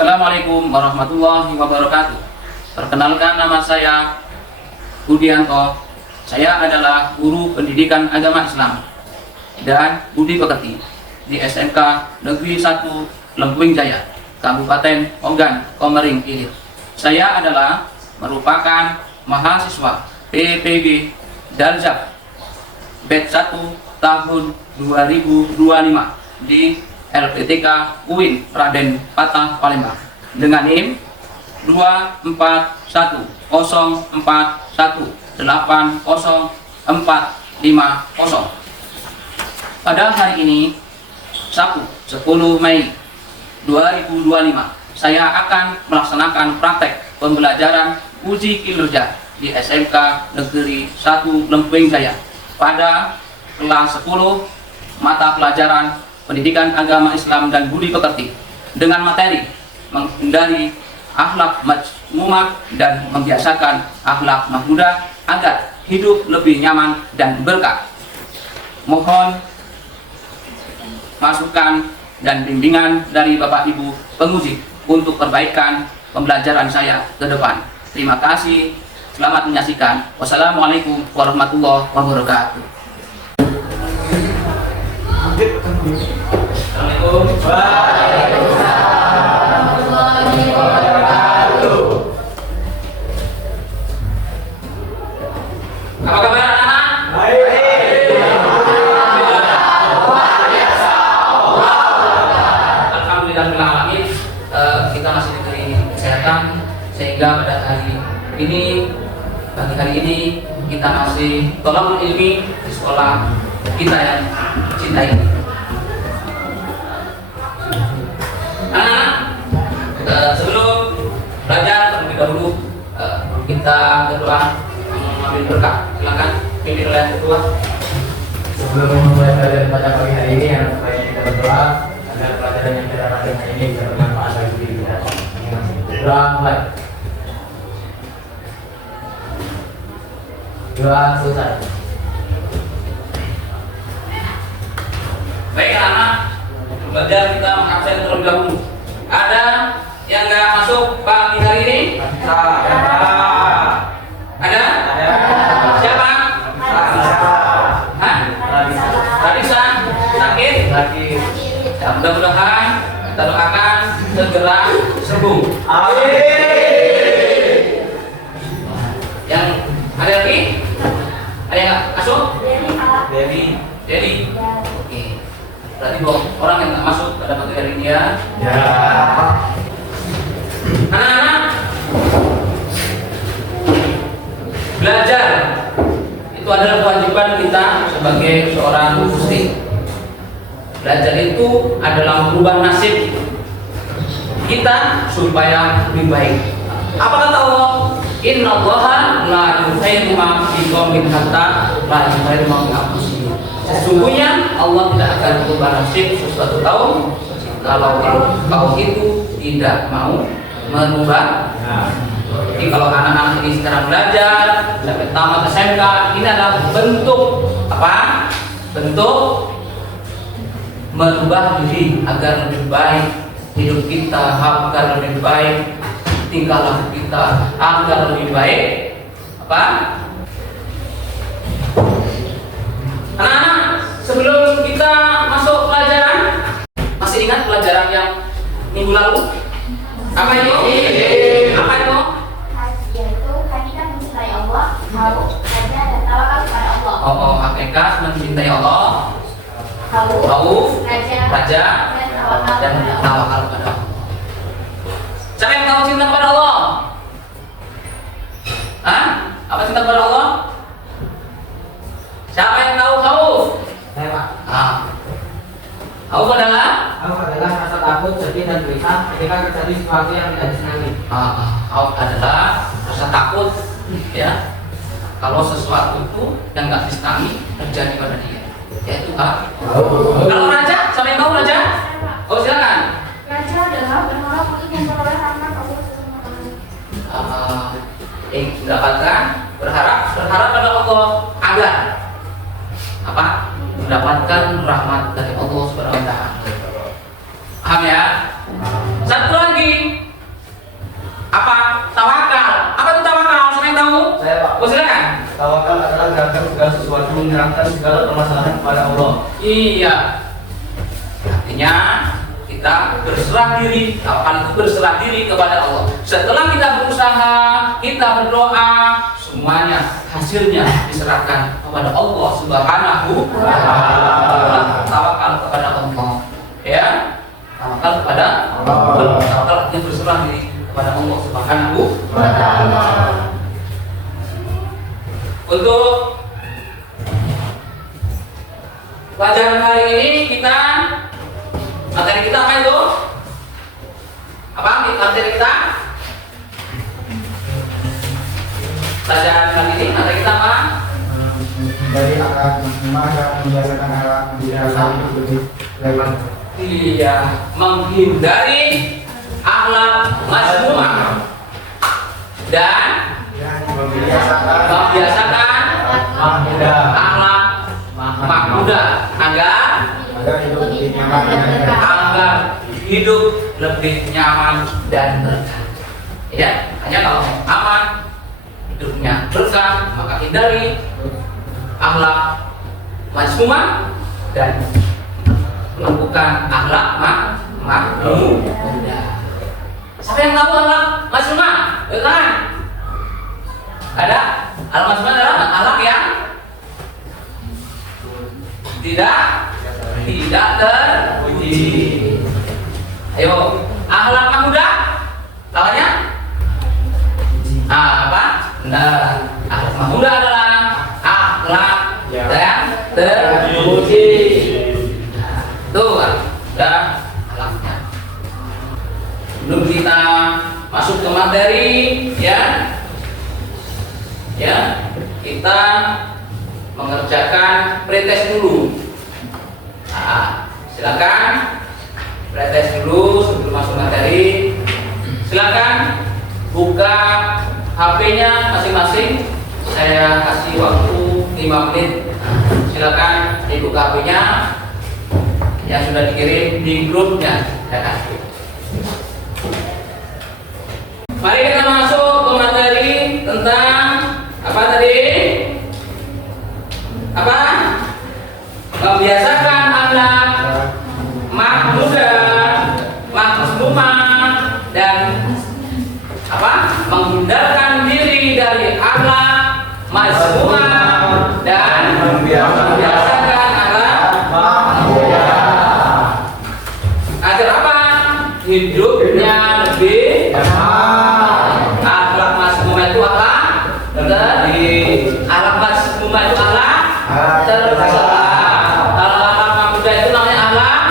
Assalamualaikum warahmatullahi wabarakatuh. Perkenalkan, nama saya Budianto. Saya adalah guru pendidikan agama Islam dan budi pekerti di SMK Negeri 1 Lempuying Jaya, Kabupaten Ogan Komering Ilir. Saya adalah merupakan mahasiswa PPG Daljab batch 1 tahun 2025 di LPTK UIN Raden Patah Palembang dengan NIM 2414180450. Pada hari ini, Sabtu 10 Mei 2025, saya akan melaksanakan praktek pembelajaran uji kinerja di SMK Negeri 1 Lempuying Jaya pada kelas 10 mata pelajaran Pendidikan Agama Islam dan Budi Pekerti dengan materi menghindari akhlak mazmumah dan membiasakan akhlak mahmudah agar hidup lebih nyaman dan berkah. Mohon masukan dan bimbingan dari Bapak Ibu penguji untuk perbaikan pembelajaran saya ke depan. Terima kasih. Selamat menyaksikan. Wassalamualaikum warahmatullahi wabarakatuh. Assalamualaikum. Waalaikumsalam warahmatullahi wabarakatuh. Apa kabar anak-anak? Baik. Alhamdulillahirrahmanirrahim. Kita masih diberi kesehatan sehingga pada hari ini, pagi hari ini, kita masih tolong ilmi di sekolah kita yang cintai. Sebelum belajar terlebih dahulu kita berdoa mengambil berkah. Silakan pimpin oleh ketua. Sebelum memulai pelajaran pada pagi hari ini, yang baik kita berdoa agar pelajaran yang kita lakukan hari ini bisa bermanfaat bagi diri kita. Doa mulai. Doa selesai. Baik anak, belajar kita mengabsen terlebih dahulu. Ada yang nggak masuk pagi hari ini? Ada? Siapa? Hah? Radisa? Sakit? Ya, mudah-mudahan kita doakan segera sembuh. Amin. Yang ada lagi? Ada yang nggak masuk? Dedi. Oke. Berarti orang yang nggak masuk pada pagi hari ini ya. Anak-anak, belajar itu adalah kewajiban kita sebagai seorang muslim. Belajar itu adalah merubah nasib kita supaya lebih baik. Apa kata Allah? Innallaha la yughayyiru ma biqaumin hatta la yughayyiru ma bi anfusihim. Sesungguhnya Allah tidak akan merubah nasib sesuatu kaum kalau kaum itu tidak mau merubah. Jadi kalau anak-anak ini sekarang belajar sampai tamat SMK, ini adalah bentuk apa? Bentuk merubah diri agar lebih baik hidup kita, agar lebih baik tingkah laku kita, agar lebih baik apa? Anak-anak, sebelum kita masuk pelajaran, masih ingat pelajaran yang minggu lalu? Apa itu? Apa itu? Yaitu hakikat mencintai Allah, haus, raja, dan tawakal kepada Allah. Hakikat mencintai Allah, haus, raja, dan tawakal kepada Allah. Siapa yang tahu cinta kepada Allah? Hah? Apa cinta kepada Allah? Siapa yang tahu haus? Saya Pak. Haus adalah? Haus adalah rasa takut, sedih, dan gelisah ketika terjadi sesuatu yang tidak disenangi. Haus adalah rasa takut, ya. Kalau sesuatu itu yang nggak disenangi terjadi pada dia, yaitu apa? Kalau raja, siapa yang tahu raja? Oh silakan. Raja adalah berharap untuk memperoleh rahmat Allah SWT. Mendapatkan berharap pada Allah agar apa? Mendapatkan rahmat dari Allah SWT. Paham ya? Satu lagi, sesuatu menyerahkan segala permasalahan kepada Allah. Iya. Artinya kita berserah diri, kapan itu berserah diri kepada Allah. Setelah kita berusaha, kita berdoa, semuanya hasilnya diserahkan kepada Allah Subhanahu wa taala. Tawakal kepada Allah. Ya. Tawakal kepada Allah. Tawakal artinya berserah diri kepada Allah Subhanahu wa taala. Untuk pelajaran kali ini materi kita apa itu? Apa materi kita? Pelajaran kali ini materi kita apa? Dari akhlak muslimah dan membiasakan akhlak membiasakan lebih lebar. Iya, menghindari akhlak mazmumah dan membiasakan akhlak mahmudah agar hidup lebih nyaman dan berkah. Ya, hanya kalau aman, hidupnya berkah, maka hindari akhlak mazmumah dan melakukan akhlak mahmudah. Siapa yang tahu akhlak mazmumah? Kan? Ada? Akhlak mazmumah adalah akhlak yang tidak terpuji. Ayo, akhlak mahmudah lawannya apa? Nah, akhlak mahmudah adalah akhlak yang terpuji. Tuh kan, udah akhlaknya. Sebelum kita masuk ke materi, kita mengerjakan pretest dulu. Nah, silakan pretest dulu sebelum masuk materi. Silakan buka HP-nya masing-masing. Saya kasih waktu 5 menit. Silakan dibuka HP-nya yang sudah dikirim di grupnya. Mari kita masuk ke materi tentang apa tadi? Apa? Membiasakan akhlak mahmumah dan apa? Menghindarkan diri dari akhlak mazmumah dan membiasakan akhlak mahmumah. Agar apa? Hidupnya lebih akhlak mazmumah itu akhlak mazmumah itu akhlak tercela. Kalau akhlak mahmudah itu namanya akhlak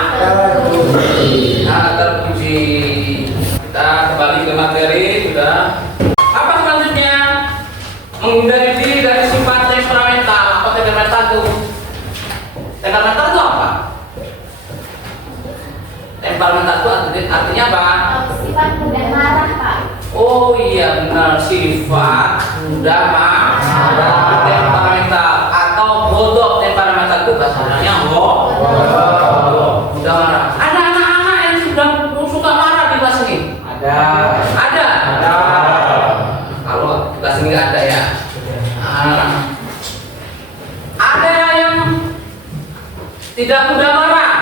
terpuji. Kita kembali ke materi sudah. Apa selanjutnya? Menghindari diri dari sifat temperamental. Apa temperamental itu? Temperamental itu apa? Temperamental itu artinya apa? Sifat mudah marah, Pak. Oh iya benar, sifat mudah marah temperamental atau bodoh temperamental itu bahasanya bodoh mudah marah. Ada anak-anak yang suka marah di kelas ini? Ada. Kalau di kelas ini ada ya. Ada yang tidak mudah marah.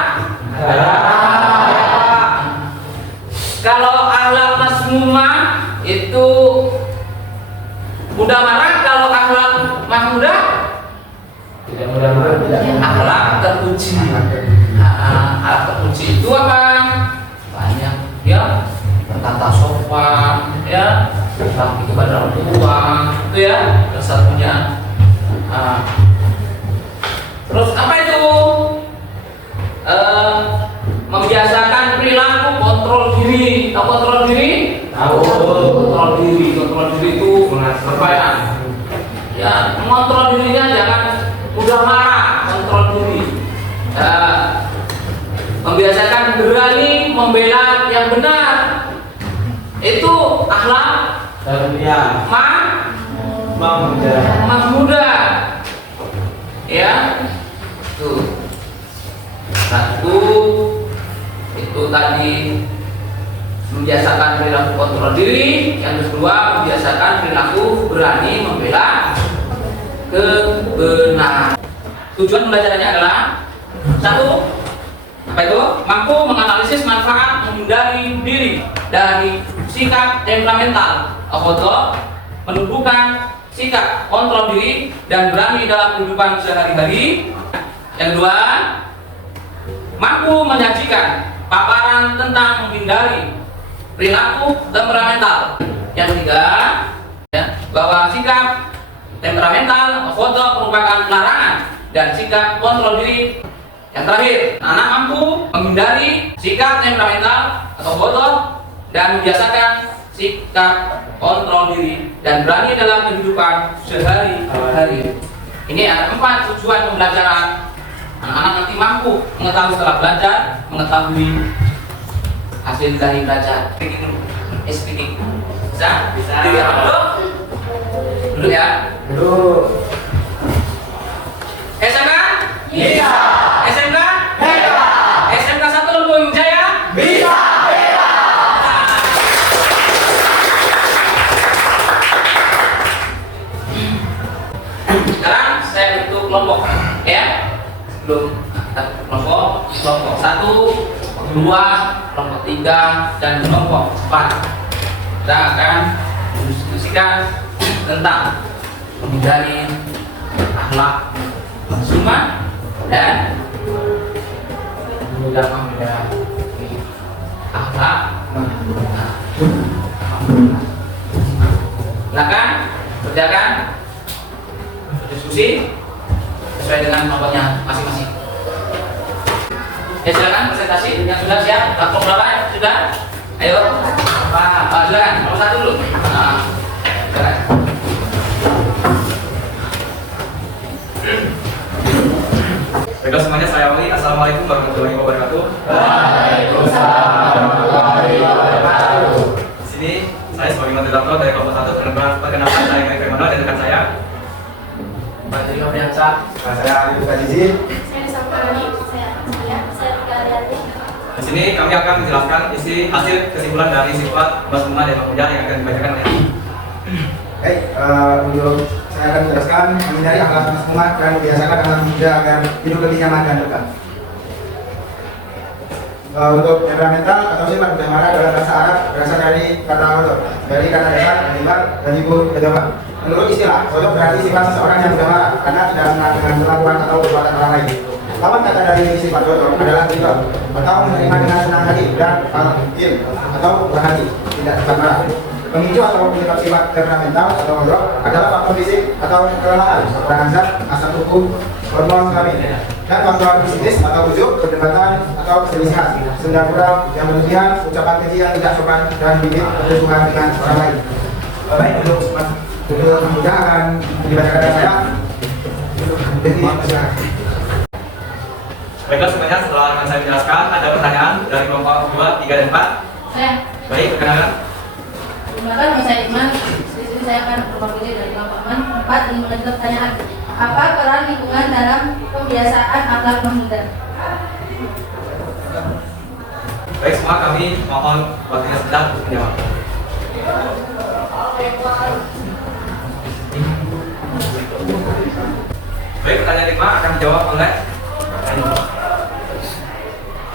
Kalau akhlak mazmumah itu mudah marah, kalau akhlak mahmudah Tidak mudah-mudahan akhlak terpuji. Akhlak terpuji itu apa? Banyak ya, berkata sopan ya, bakti kepada orang tua itu ya, salah satunya. Terus apa itu? Membiasakan perilaku kontrol diri. Tahu kontrol diri? Tahu. Kontrol diri itu apa ya? Ya, mengontrol dirinya jangan mudah marah, kontrol diri. Membiasakan berani membela yang benar. Itu akhlak mahmudah. Ya. Tuh. Satu itu tadi membiasakan perilaku kontrol diri, yang kedua membiasakan perilaku berani membela kebenaran. Tujuan pembelajarannya adalah satu, apa itu? Mampu menganalisis manfaat menghindari diri dari sikap temperamental, atau menumbuhkan sikap kontrol diri dan berani dalam kehidupan sehari-hari. Yang kedua, mampu menyajikan paparan tentang menghindari perilaku temperamental. Yang ketiga, ya, bahwa sikap temperamental atau merupakan larangan dan sikap kontrol diri. Yang terakhir, anak mampu menghindari sikap temperamental atau bodoh dan membiasakan sikap kontrol diri dan berani dalam kehidupan sehari-hari. Ini ada 4 tujuan pembelajaran. Anak-anak nanti mampu mengetahui setelah belajar, mengetahui hasil dari belajar. Speaking. Bisa? Bisa. Dulu ya. Dulu. SMK? Bisa. SMK? Hebat. SMK 1 Lembung Jaya? Bisa. Hebat. Sekarang saya bentuk kelompok, ya. Sebelum kita kelompok 1, 2, kelompok 3, dan kelompok 4. Kita akan mendiskusikan tentang menghindari akhlak konsumen dan Mudah mudah. akhlak. Silakan kerjakan diskusi sesuai dengan kelompoknya masing-masing. Ya silakan presentasi yang sudah siap. Kelompok berapa ya? Sudah? Ayo. Silakan. Kelompok 1 dulu. Silakan. Baiklah semuanya, saya awali. Assalamualaikum warahmatullahi wabarakatuh. Waalaikumsalam warahmatullahi wabarakatuh. Di sini saya sebagai moderator dari kelompok 1 perkenalkan saya Mike Firmano dan rekan saya. Pak Jiri Nobriansa. Saya Ali Bukajizi. Saya Samparani, saya Tika Ariati. Di sini kami akan menjelaskan isi hasil kesimpulan dari sifat Basmuna dan Mamuja yang akan dibacakan oleh. Baik, untuk saya akan menjelaskan menghindari akhlak masmumah dan membiasakan anak muda agar hidup lebih nyaman dan dekat. Untuk temperamental atau sifat mudah marah dalam bahasa Arab berasal dari kata kodok, dari kata dasar animal dan ibu kejabat. Menurut istilah, kodok berarti sifat seseorang yang mudah marah karena tidak senang dengan perlakuan atau perbuatan orang lain. Lawan kata dari sifat kodok adalah ridho atau menerima dengan senang hati dan al-il atau berhati, tidak cepat marah. Pemicu atau penyebab sifat temperamental atau kodok adalah faktor fisik atau kelelahan, kekurangan zat, asam tubuh, hormon kelamin, dan faktor psikis atau ujuk, perdebatan atau perselisihan, senda gurau yang berlebihan, ucapan keji yang tidak sopan, dan bibit permusuhan dengan orang lain. Baik, untuk mudah akan dibacakan dari saya. Jadi, Baiklah semuanya, setelah rekan saya menjelaskan, ada pertanyaan dari kelompok 2, 3, dan 4. Saya, Baik, perkenalkan. perkenalkan saya Iman. Di sini saya akan berkompetisi dari kelompok 4 ingin mengajukan pertanyaan. Apa peran lingkungan dalam pembiasaan akhlak pemuda? Baik semua, kami mohon waktunya sebentar untuk menjawab. Baik, pertanyaan 5 akan dijawab oleh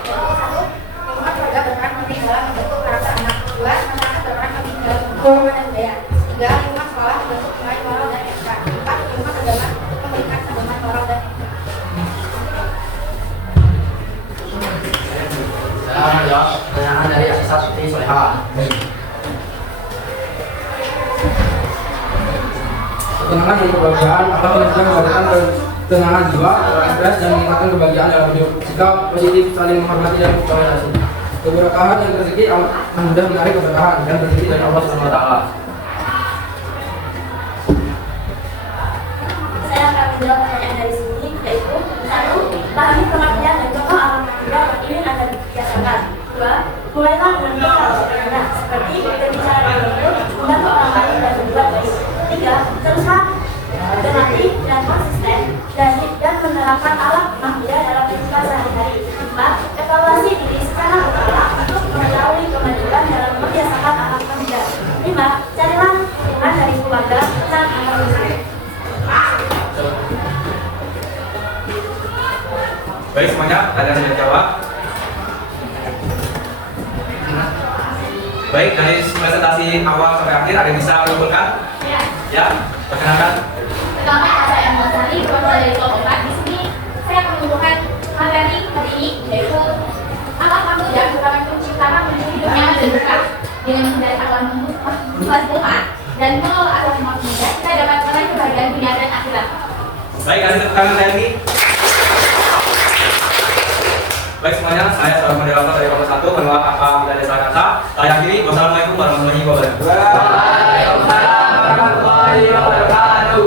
Lingkungan keluarga berperan penting dalam membentuk karakter anak. 2. Masyarakat berperan penting dalam membentuk norma dan budaya. 3. Lingkungan sekolah membentuk nilai moral dan etika. 4. Lingkungan agama memberikan pedoman moral dan etika. Saya akan menjawab pertanyaan dari Asisat Siti Soleha. Ketenangan dan kebahagiaan akan menunjukkan kebahagiaan dan ketenangan jiwa, stres dan meningkatkan kebahagiaan dalam hidup. Sikap positif, saling menghormati dan bertoleransi. Keberkahan dan rezeki akan mudah menarik keberkahan dan rezeki dari Allah SWT. Saya akan menjawab pertanyaan dari sini, yaitu 1. Pahami pengertian dan contoh alam manusia yang ingin agar dibiasakan. 2. Mulailah dengan cara sederhana, seperti berbicara dengan baik, membantu orang lain dan berbuat baik. 3. Teruslah berlatih dan konsisten dan menerapkan alam mahmida dalam kehidupan sehari-hari. 4. Evaluasi diri secara berkala untuk mengetahui kemajuan dalam membiasakan alam mahmida. 5. Carilah dukungan dari keluarga, teman, atau teman. Baik semuanya, ada yang sudah jawab? Baik, dari presentasi awal sampai akhir ada yang bisa menyimpulkan? Ya. Ya, perkenalkan. Pertama, saya Emma Sari, keluar dari kelompok 4. Di sini saya akan menunjukkan materi hari ini, yaitu akhlak pemuda merupakan kunci utama menuju hidup yang nyaman dan berkah. Dengan menghindari akhlak pemuda dan mengelola akhlak pemuda, kita dapat meraih kebahagiaan dunia dan akhirat. Baik, ada tepuk tangan saya ini. Baik semuanya, saya seorang moderator dari kelompok 1. Mohon maaf apabila ada salah kata. Saya akhiri. Wassalamualaikum warahmatullahi wabarakatuh. Waalaikumsalam warahmatullahi wabarakatuh.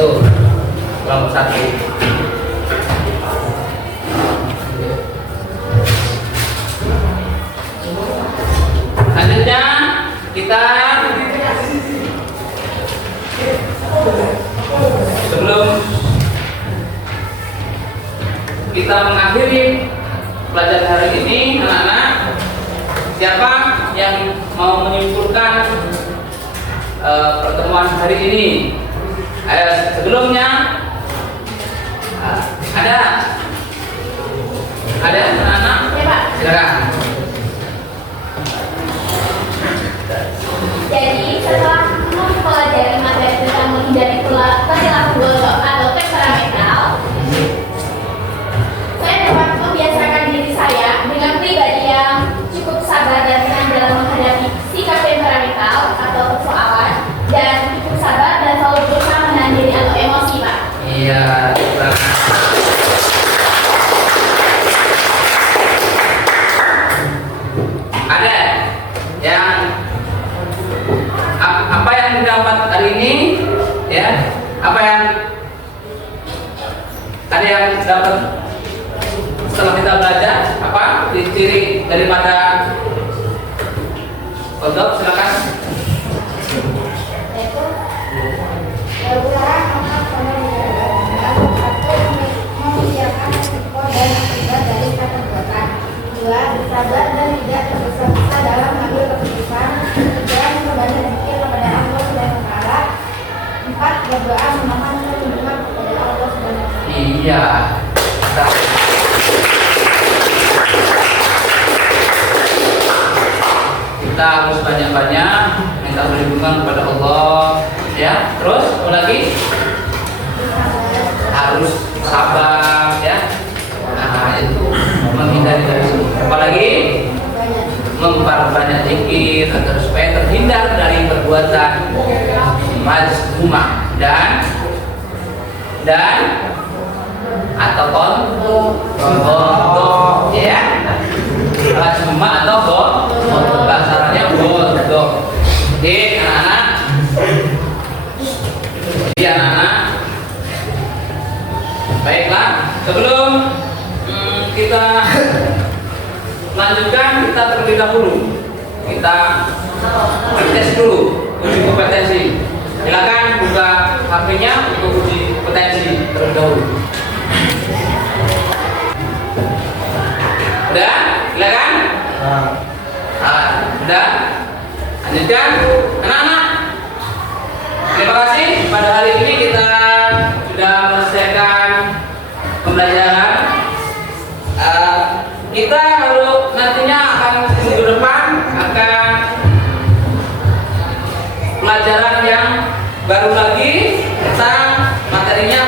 Tuh, kelompok 1. Selanjutnya kita sebelum kita mengakhiri pelajaran hari ini, anak-anak, siapa yang mau menyimpulkan pertemuan hari ini? Sebelumnya ada anak-anak? Ya, Pak. Silakan. Jadi setelah mempelajari materi tentang menghindari perilaku bodoh atau temperamental, saya dapat membiasakan diri saya dengan pribadi yang cukup sabar dan tenang dalam menghadapi sikap temperamental atau persoalan, dan cukup sabar dan selalu berusaha menahan diri atau emosi, Pak. Iya, silakan. Ada yang apa yang didapat hari ini, ya? Apa yang ada yang dapat setelah kita belajar? Apa ciri daripada kodok? Silakan. Yaitu berusaha memikirkan risiko dan akibat dari perbuatan. 2. Bersabar dan tidak tergesa-gesa dalam mengambil keputusan. 3. Berbalik zikir kepada Allah Subhanahu wa taala. 4. Berdoa memohon perlindungan kepada Allah Subhanahu wa taala. Iya. Kita harus banyak-banyak minta perlindungan kepada Allah, ya. Terus apa lagi? Harus sabar, ya. Nah, itu menghindari dari itu. Apalagi memperbanyak zikir agar supaya terhindar dari perbuatan mazmumah dan atau bodoh, ya. Mazmumah atau bodoh, bahasanya bodoh. Jadi anak-anak, baiklah, sebelum kita lanjutkan, kita terlebih dahulu kita tes dulu uji kompetensi. Silakan buka HP-nya untuk uji kompetensi terlebih dahulu. Udah? Silakan. Udah? Lanjutkan, anak-anak. Terima kasih. Pada hari ini kita sudah menyelesaikan pembelajaran. Kita kalau nantinya akan minggu depan akan pelajaran yang baru lagi tentang materinya